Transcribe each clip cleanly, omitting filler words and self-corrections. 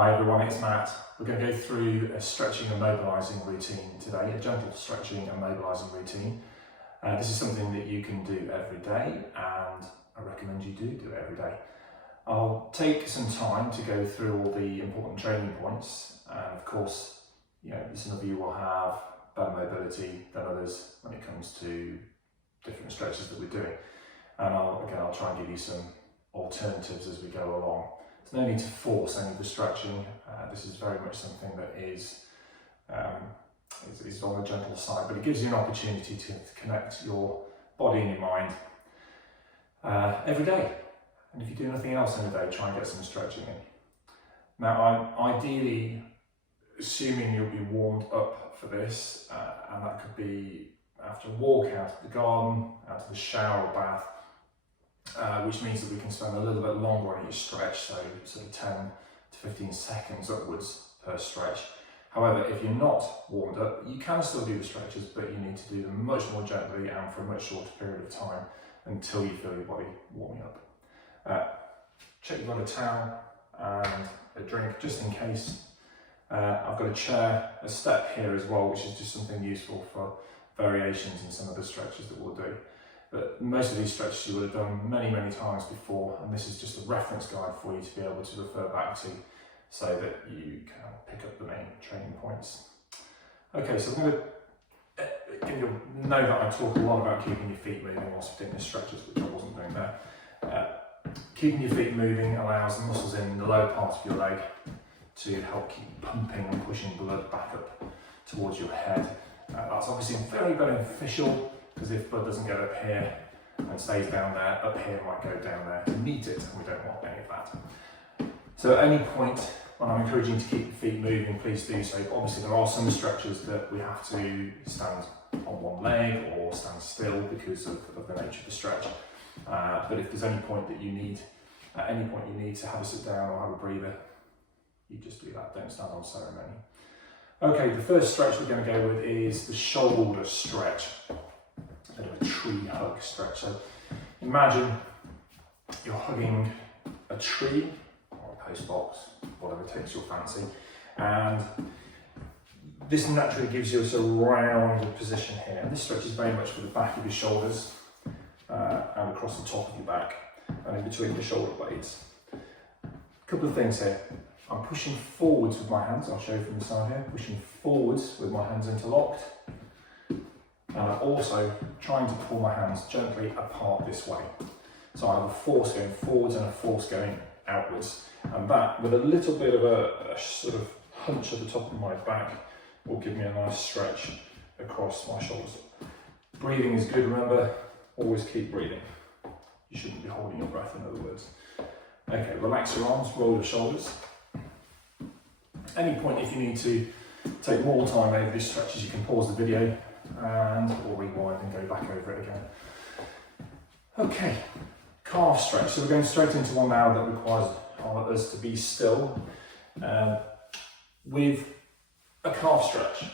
Hi everyone, it's Matt. We're going to go through a stretching and mobilising routine today, a gentle stretching and mobilising routine. This is something that you can do every day, and I recommend you do it every day. I'll take some time to go through all the important training points, and of course, some of you will have better mobility than others when it comes to different stretches that we're doing. And I'll try and give you some alternatives as we go along. There's no need to force any of the stretching. This is very much something that is on the gentle side, but it gives you an opportunity to connect your body and your mind every day. And if you do nothing else in a day, try and get some stretching in. Now, I'm ideally assuming you'll be warmed up for this, and that could be after a walk, out of the garden, out of the shower or bath, which means that we can spend a little bit longer on each stretch, so sort of 10 to 15 seconds upwards per stretch. However, if you're not warmed up, you can still do the stretches, but you need to do them much more gently and for a much shorter period of time until you feel your body warming up. Check you've got a towel and a drink just in case. I've got a chair, a step here as well, which is just something useful for variations in some of the stretches that we'll do. But most of these stretches you would have done many times before, and this is just a reference guide for you to be able to refer back to so that you can pick up the main training points. Okay, so I'm going to know that I talk a lot about keeping your feet moving whilst doing the stretches, which I wasn't doing there. Keeping your feet moving allows the muscles in the lower part of your leg to help keep pumping and pushing blood back up towards your head. That's obviously very beneficial, because if blood doesn't get up here and stays down there, up here might go down there to meet it, and we don't want any of that. So at any point when I'm encouraging you to keep your feet moving, please do so. Obviously there are some stretches that we have to stand on one leg or stand still because of the nature of the stretch. But if there's any point that you need, at any point you need to have a sit down or have a breather, you just do that, don't stand on ceremony. Okay, the first stretch we're going to go with is the shoulder stretch. A bit of a tree hug stretch. So imagine you're hugging a tree or a post box, whatever takes your fancy, and this naturally gives you a sort of rounded position here. And this stretch is very much for the back of your shoulders and across the top of your back and in between the shoulder blades. A couple of things here. I'm pushing forwards with my hands, I'll show you from the side here, pushing forwards with my hands interlocked. And I'm also trying to pull my hands gently apart this way. So I have a force going forwards and a force going outwards. And that, with a little bit of a sort of hunch at the top of my back, will give me a nice stretch across my shoulders. Breathing is good, remember, always keep breathing. You shouldn't be holding your breath, in other words. Okay, relax your arms, roll your shoulders. Any point if you need to take more time over these stretches, you can pause the video or rewind and go back over it again. Okay, calf stretch. So we're going straight into one now that requires us to be still. With a calf stretch,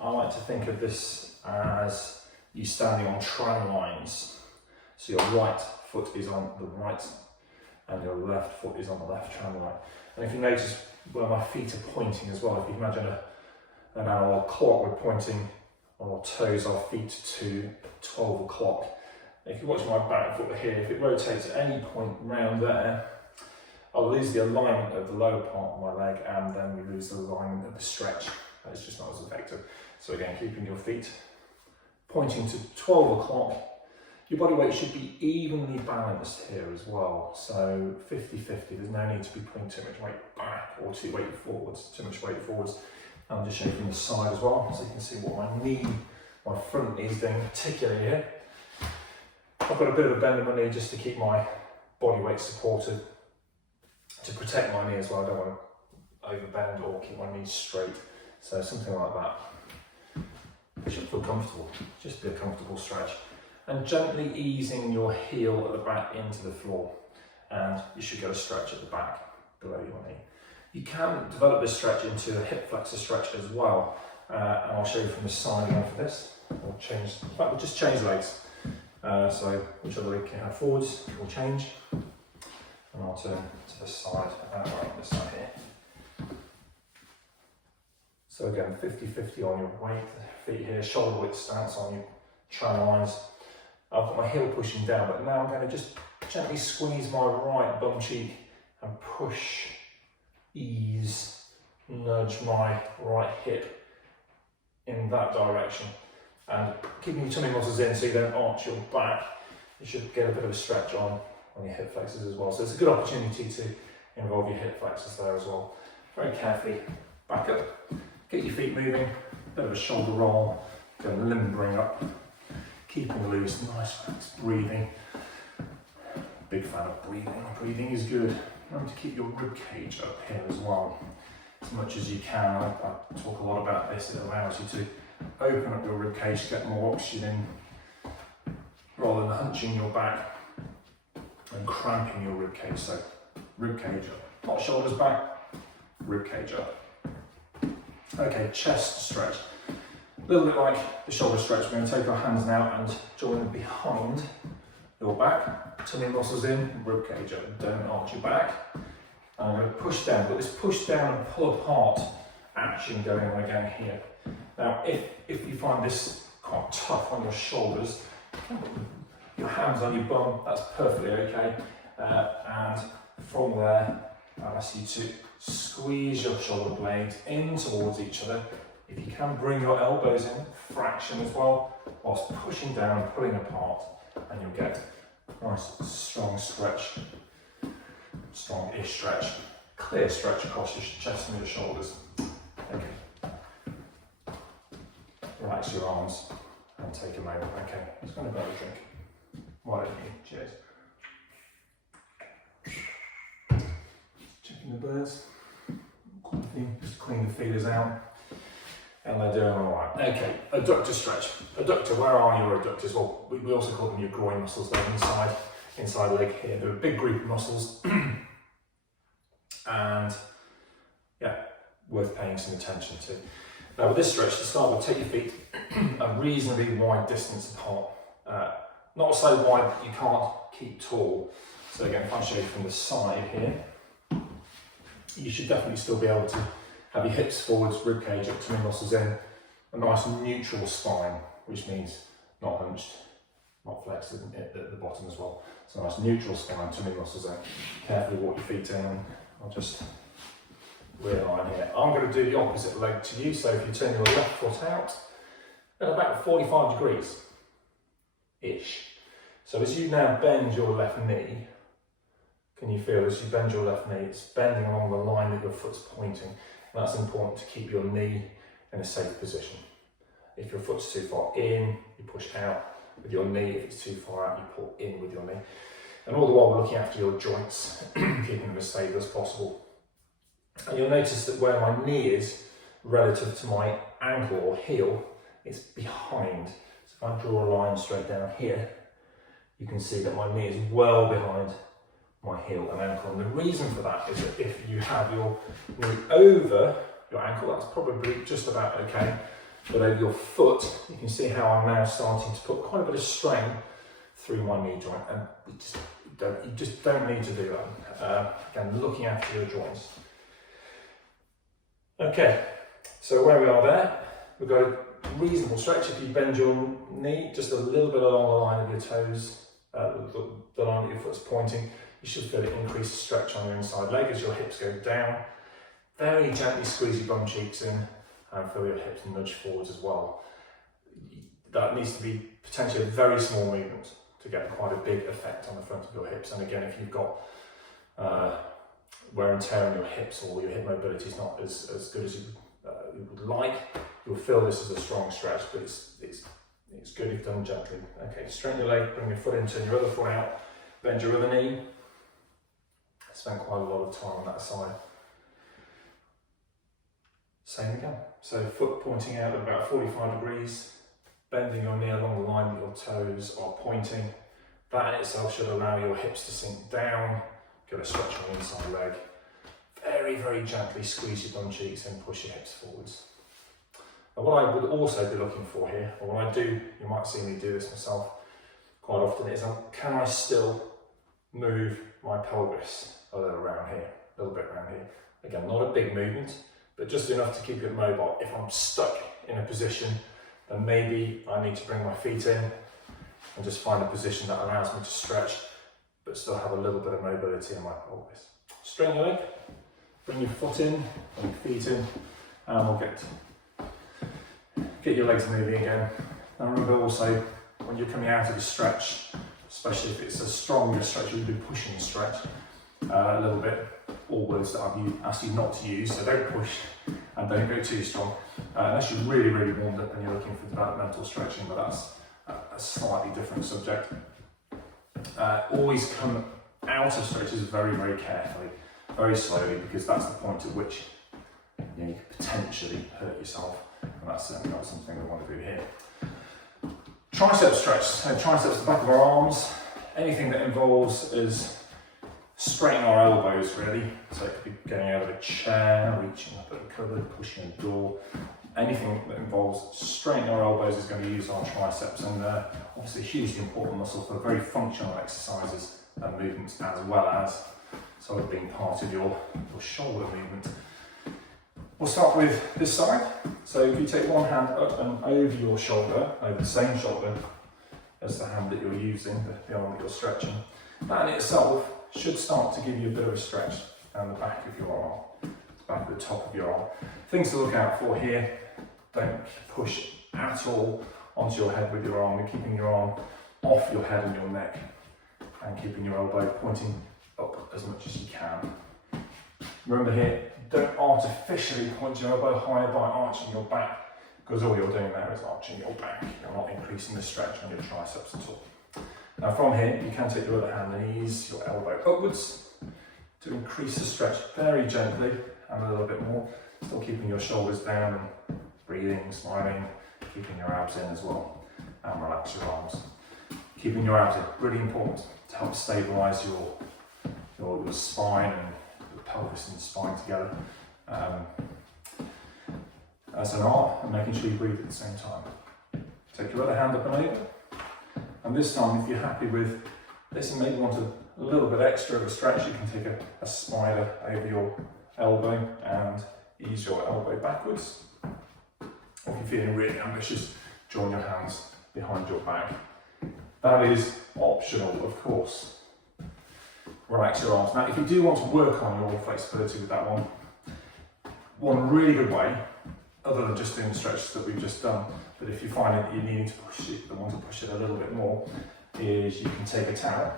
I like to think of this as you standing on tram lines. So your right foot is on the right and your left foot is on the left tram line. And if you notice where my feet are pointing as well, if you imagine an analog clock, we're pointing on our toes, our feet to 12 o'clock. If you watch my back foot here, if it rotates at any point round there, I'll lose the alignment of the lower part of my leg, and then we lose the alignment of the stretch. It's just not as effective. So again, keeping your feet pointing to 12 o'clock. Your body weight should be evenly balanced here as well. So 50-50, there's no need to be putting too much weight back or too much weight forwards. I'll just show you from the side as well, so you can see what my front knee is doing, particularly here. I've got a bit of a bend in my knee just to keep my body weight supported, to protect my knee as well. I don't want to overbend or keep my knees straight. So something like that. You should feel comfortable, just be a comfortable stretch. And gently easing your heel at the back into the floor. And you should get a stretch at the back below your knee. You can develop this stretch into a hip flexor stretch as well. And I'll show you from the side again for this. We'll just change legs. So whichever leg you have forwards, we'll change. And I'll turn to the side, right on this side here. So again, 50-50 on your weight, feet here, shoulder width stance on your tram lines. I've got my heel pushing down, but now I'm going to just gently squeeze my right bum cheek and push, ease, nudge my right hip in that direction. And keeping your tummy muscles in so you don't arch your back. You should get a bit of a stretch on your hip flexors as well. So it's a good opportunity to involve your hip flexors there as well. Very carefully, back up, get your feet moving, bit of a shoulder roll, go limbering up, keeping loose, nice relaxed breathing. Big fan of breathing. Breathing is good. Remember to keep your rib cage up here as well, as much as you can. I talk a lot about this. It allows you to open up your rib cage to get more oxygen in, rather than hunching your back and cramping your rib cage. So rib cage up, not shoulders back, rib cage up. Okay, chest stretch. A little bit like the shoulder stretch. We're going to take our hands now and join them behind your back, tummy muscles in, rib cage up. Don't arch your back. And I'm going to push down, but this push down and pull apart action going on again here. Now, if you find this quite tough on your shoulders, your hands on your bum, that's perfectly okay. And from there, I'll ask you to squeeze your shoulder blades in towards each other. If you can, bring your elbows in, fraction as well, whilst pushing down and pulling apart, and you'll get a nice strong stretch, strong-ish stretch, clear stretch across your chest and your shoulders. Okay. Relax your arms and take a moment. Okay, just going to grab a drink. Why don't you? Cheers. Checking the birds. Just clean the feelers out. And they're doing all right. Okay, adductor stretch. Adductor, where are your adductors? Well, we also call them your groin muscles. They're inside leg here. They're a big group of muscles. And yeah, worth paying some attention to. Now with this stretch, to start with, take your feet a reasonably wide distance apart. Not so wide that you can't keep tall. So again, if I show you from the side here, you should definitely still be able to have your hips forwards, rib cage up, tummy muscles in, a nice neutral spine, which means not hunched, not flexed at the bottom as well. So nice neutral spine, tummy muscles in. Carefully walk your feet in. I'll just realign here. I'm going to do the opposite leg to you, so if you turn your left foot out at about 45 degrees-ish. So as you now bend your left knee, can you feel as you bend your left knee, it's bending along the line that your foot's pointing. And that's important to keep your knee in a safe position. If your foot's too far in, you push out with your knee. If it's too far out, you pull in with your knee. And all the while we're looking after your joints, keeping them as stable as possible. And you'll notice that where my knee is relative to my ankle or heel, it's behind. So if I draw a line straight down here, you can see that my knee is well behind my heel and ankle. And the reason for that is that if you have your knee over your ankle, that's probably just about okay. But over your foot, you can see how I'm now starting to put quite a bit of strain through my knee joint. And you just don't need to do that. Again, looking after your joints. Okay, so where we are there, we've got a reasonable stretch. If you bend your knee just a little bit along the line of your toes, the line that your foot's pointing, you should feel an increased stretch on your inside leg as your hips go down. Very gently squeeze your bum cheeks in and feel your hips nudge forwards as well. That needs to be potentially a very small movement to get quite a big effect on the front of your hips. And again, if you've got wear and tear on your hips or your hip mobility is not as good as you would like, you'll feel this as a strong stretch, but it's good if done gently. Okay, straighten your leg, bring your foot in, turn your other foot out, bend your other knee. Spend quite a lot of time on that side. Same again. So foot pointing out at about 45 degrees, bending your knee along the line that your toes are pointing. That in itself should allow your hips to sink down, get a stretch on the inside leg. Very, very gently squeeze your bum cheeks and push your hips forwards. And what I would also be looking for here, or when I do, you might see me do this myself quite often, is can I still move my pelvis a little bit around here. Again, not a big movement, but just enough to keep it mobile. If I'm stuck in a position, then maybe I need to bring my feet in and just find a position that allows me to stretch, but still have a little bit of mobility in my pelvis. Straighten your leg, bring your foot in, bring your feet in, and we'll get your legs moving again. And remember also, when you're coming out of a stretch, especially if it's a stronger stretch, you'll be pushing the stretch a little bit. All words that I've asked you not to use, so don't push and don't go too strong. Unless you're really, really warmed up and you're looking for developmental stretching, but that's a slightly different subject. Always come out of stretches very, very carefully, very slowly, because that's the point at which you could potentially hurt yourself, and that's certainly not something we want to do here. Tricep stretch. Triceps, the back of our arms. Anything that involves is straightening our elbows, really. So it could be getting out of a chair, reaching up at a cupboard, pushing a door. Anything that involves straightening our elbows is going to use our triceps, and obviously a hugely important muscle for very functional exercises and movements, as well as sort of being part of your shoulder movement. We'll start with this side. So if you take one hand up and over your shoulder, over the same shoulder as the hand that you're using, the arm that you're stretching, that in itself should start to give you a bit of a stretch down the back of your arm, the back of the top of your arm. Things to look out for here: don't push at all onto your head with your arm. You're keeping your arm off your head and your neck, and keeping your elbow pointing up as much as you can. Remember here, don't artificially point your elbow higher by arching your back, because all you're doing there is arching your back. You're not increasing the stretch on your triceps at all. Now from here, you can take your other hand and ease your elbow upwards to increase the stretch very gently and a little bit more, still keeping your shoulders down and breathing, smiling, keeping your abs in as well, and relax your arms. Keeping your abs in, really important to help stabilise your spine and the pelvis and the spine together as an R, and making sure you breathe at the same time. Take your other hand up and over, and this time, if you're happy with this and maybe want a little bit extra of a stretch, you can take a spider over your elbow and ease your elbow backwards. Or if you're feeling really ambitious, join your hands behind your back. That is optional, of course. Relax your arms. Now, if you do want to work on your flexibility with that one really good way, other than just doing the stretches that we've just done, but if you find that you're needing to push it, want to push it a little bit more, is you can take a towel.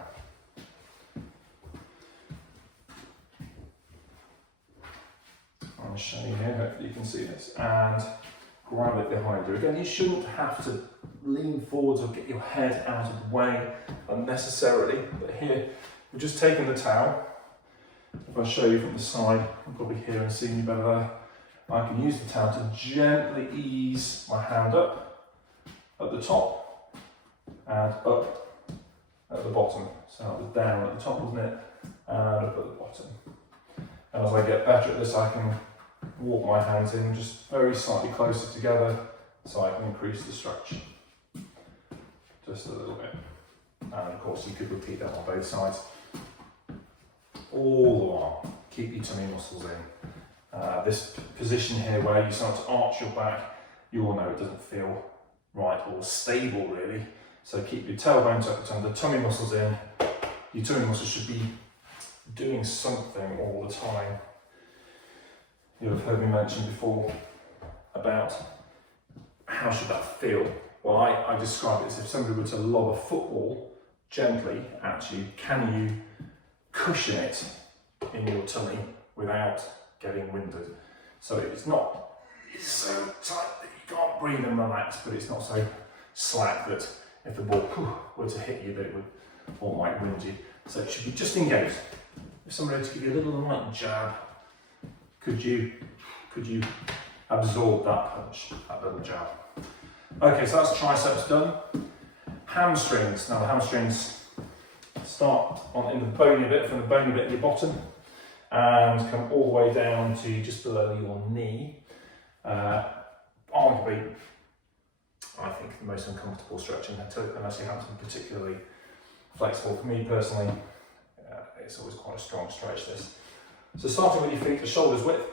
I'll show you here, hopefully you can see this, and grab it behind you. Again, you shouldn't have to lean forwards or get your head out of the way unnecessarily, but here, we're just taking the towel. If I show you from the side, you'll probably hear and see me better there. I can use the towel to gently ease my hand up at the top and up at the bottom. So that was down at the top, wasn't it? And up at the bottom. And as I get better at this, I can walk my hands in just very slightly closer together so I can increase the stretch. Just a little bit. And of course, you could repeat that on both sides. All the while, keep your tummy muscles in. This position here where you start to arch your back, you all know it doesn't feel right or stable really. So keep your tailbone tucked under, tummy muscles in. Your tummy muscles should be doing something all the time. You'll have heard me mention before about how should that feel. Well, I describe it as if somebody were to lob a football gently at you, can you cushion it in your tummy without getting winded? So it's so tight that you can't breathe and relax, but it's not so slack that if the ball were to hit you, that it would or might wind you. So it should be just engaged. If somebody were to give you a little light jab, could you absorb that punch, that little jab? Okay, so that's triceps done. Hamstrings. Now the hamstrings start in the bony bit, from the bony bit at your bottom, and come all the way down to just below your knee. Arguably, I think the most uncomfortable stretching, unless you have something particularly flexible. For me personally, it's always quite a strong stretch this. So starting with your feet to shoulders width,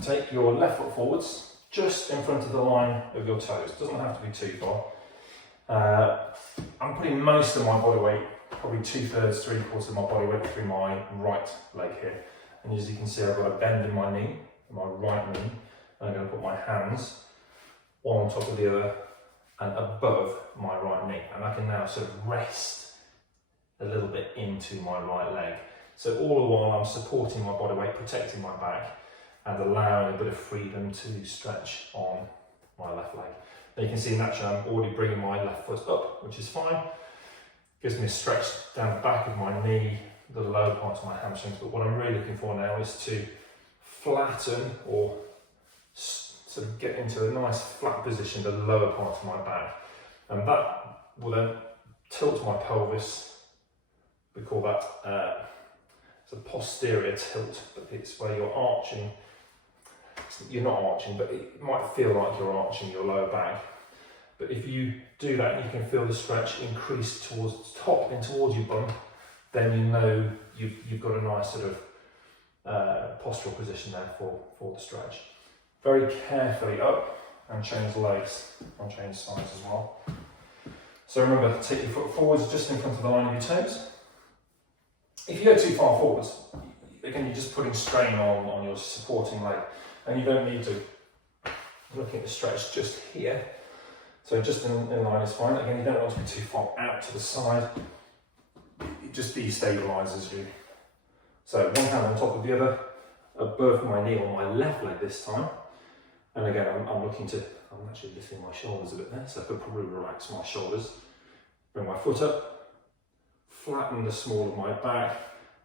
take your left foot forwards, just in front of the line of your toes. Doesn't have to be too far. I'm putting most of my body weight, probably 2/3, 3/4 of my body weight through my right leg here. And as you can see, I've got a bend in my knee, my right knee. And I'm going to put my hands one on top of the other and above my right knee. And I can now sort of rest a little bit into my right leg. So all the while I'm supporting my body weight, protecting my back, and allowing a bit of freedom to stretch on my left leg. Now you can see naturally I'm already bringing my left foot up, which is fine. Gives me a stretch down the back of my knee, the lower part of my hamstrings, but what I'm really looking for now is to flatten or sort of get into a nice flat position, the lower part of my back. And that will then tilt my pelvis. We call that it's a posterior tilt, but it's where you're arching. You're not arching, but it might feel like you're arching your lower back. But if you do that, you can feel the stretch increase towards the top and towards your bum, then you know you've got a nice sort of postural position there for the stretch. Very carefully up and change legs and change sides as well. So remember, take your foot forwards just in front of the line of your toes. If you go too far forwards, again, you're just putting strain on your supporting leg, and you don't need to. Looking at the stretch just here, so just in line is fine. Again, you don't want to be too far out to the side. It just destabilizes you. So one hand on top of the other, above my knee on my left leg this time. And again, I'm actually lifting my shoulders a bit there, so I could probably relax my shoulders. Bring my foot up, flatten the small of my back,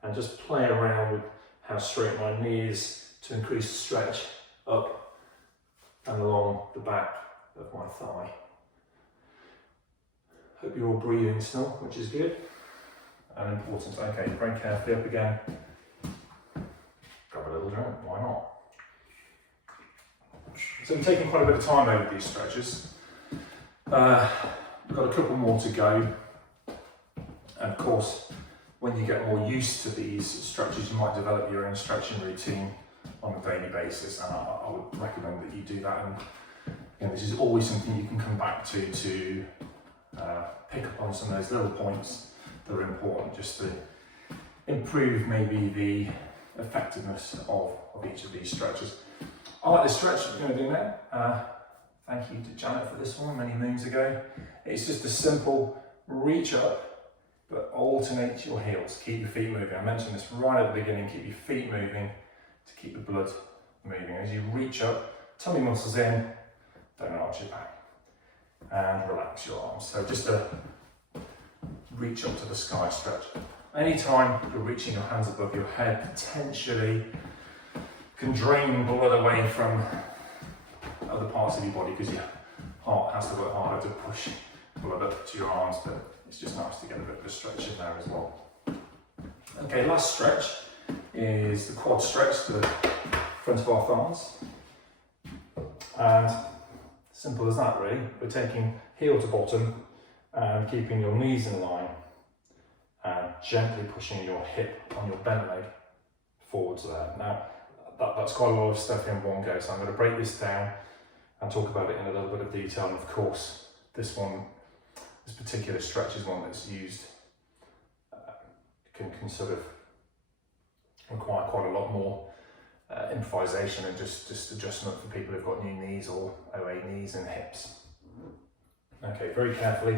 and just play around with how straight my knee is to increase the stretch up and along the back of my thigh. Hope you're all breathing still, which is good and important. Okay, very carefully up again. Grab a little drink, why not? So I'm taking quite a bit of time over these stretches. We've got a couple more to go. And of course, when you get more used to these stretches, you might develop your own stretching routine on a daily basis. And I would recommend that you do that. And again, this is always something you can come back to pick up on some of those little points that are important just to improve maybe the effectiveness of each of these stretches. I like this stretch that you're going to do now. Thank you to Janet for this one many moons ago. It's just a simple reach up, but alternate your heels. Keep your feet moving. I mentioned this right at the beginning. Keep your feet moving to keep the blood moving. As you reach up, tummy muscles in, don't arch your back. And relax your arms. So just a reach up to the sky stretch. Anytime you're reaching your hands above your head, potentially can drain blood away from other parts of your body because your heart has to work harder to push blood up to your arms, but it's just nice to get a bit of a stretch in there as well. Okay, last stretch is the quad stretch to the front of our thighs. And simple as that really. We're taking heel to bottom and keeping your knees in line and gently pushing your hip on your bent leg forwards there. Now, that's quite a lot of stuff in one go, so I'm going to break this down and talk about it in a little bit of detail. And of course, this particular stretch is one that's used, can sort of require quite a lot more improvisation and just adjustment for people who've got new knees or OA knees and hips. Okay, very carefully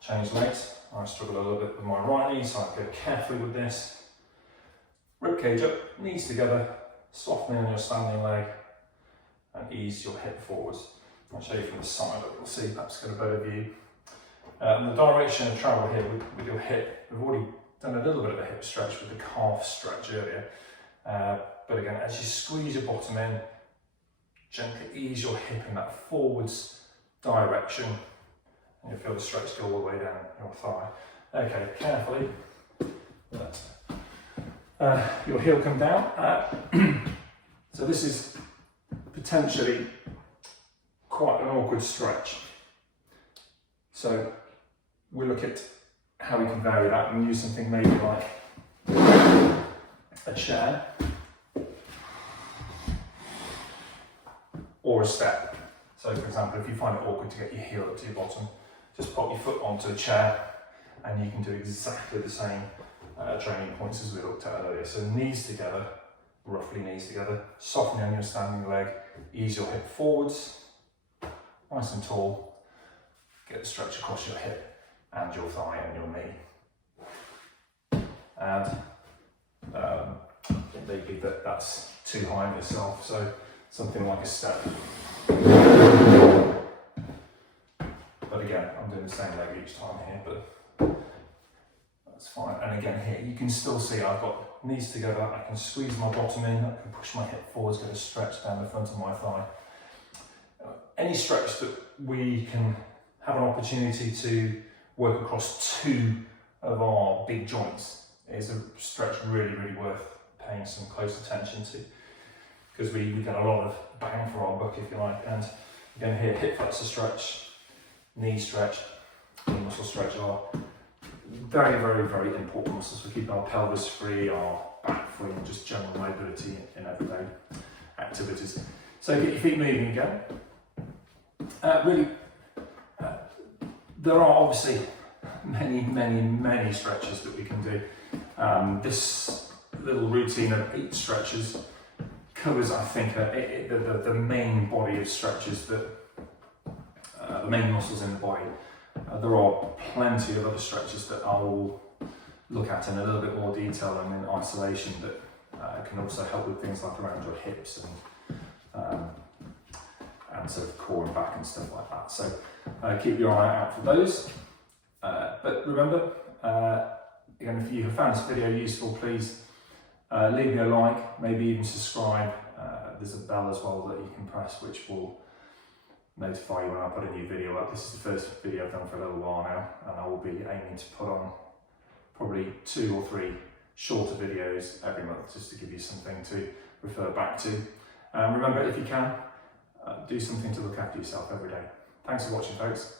change legs. I struggle a little bit with my right knee, so I go carefully with this. Rib cage up, knees together, softening on your standing leg, and ease your hip forwards. I'll show you from the side, but you'll see perhaps get a better view. The direction of travel here with your hip, we've already done a little bit of a hip stretch with the calf stretch earlier. But again, as you squeeze your bottom in, gently ease your hip in that forwards direction, and you'll feel the stretch go all the way down your thigh. Okay, carefully. Your heel come down. So this is potentially quite an awkward stretch. So we'll look at how we can vary that and use something maybe like a chair. or a step. So for example, if you find it awkward to get your heel up to your bottom, just pop your foot onto a chair and you can do exactly the same training points as we looked at earlier. So knees together, roughly knees together, softening on your standing leg, ease your hip forwards, nice and tall, get the stretch across your hip and your thigh and your knee. And maybe that's too high in itself, so something like a step. But again, I'm doing the same leg each time here, but that's fine. And again here, you can still see I've got knees together, I can squeeze my bottom in, I can push my hip forwards, get a stretch down the front of my thigh. Any stretch that we can have an opportunity to work across two of our big joints is a stretch really, really worth paying some close attention to, because we get a lot of bang for our buck, if you like. And again here, hip flexor stretch, knee stretch, knee muscle stretch are very, very, very important muscles for keeping our pelvis free, our back free, and just general mobility in everyday activities. So get your feet moving again. There are obviously many stretches that we can do. This little routine of 8 stretches covers, I think, the main body of stretches, that the main muscles in the body. There are plenty of other stretches that I will look at in a little bit more detail and in isolation that can also help with things like around your hips and sort of core and back and stuff like that. So keep your eye out for those. But remember, again, if you have found this video useful, please leave me a like, maybe even subscribe. There's a bell as well that you can press, which will notify you when I put a new video up. This is the first video I've done for a little while now, and I will be aiming to put on probably 2 or 3 shorter videos every month, just to give you something to refer back to. Remember, if you can, do something to look after yourself every day. Thanks for watching, folks.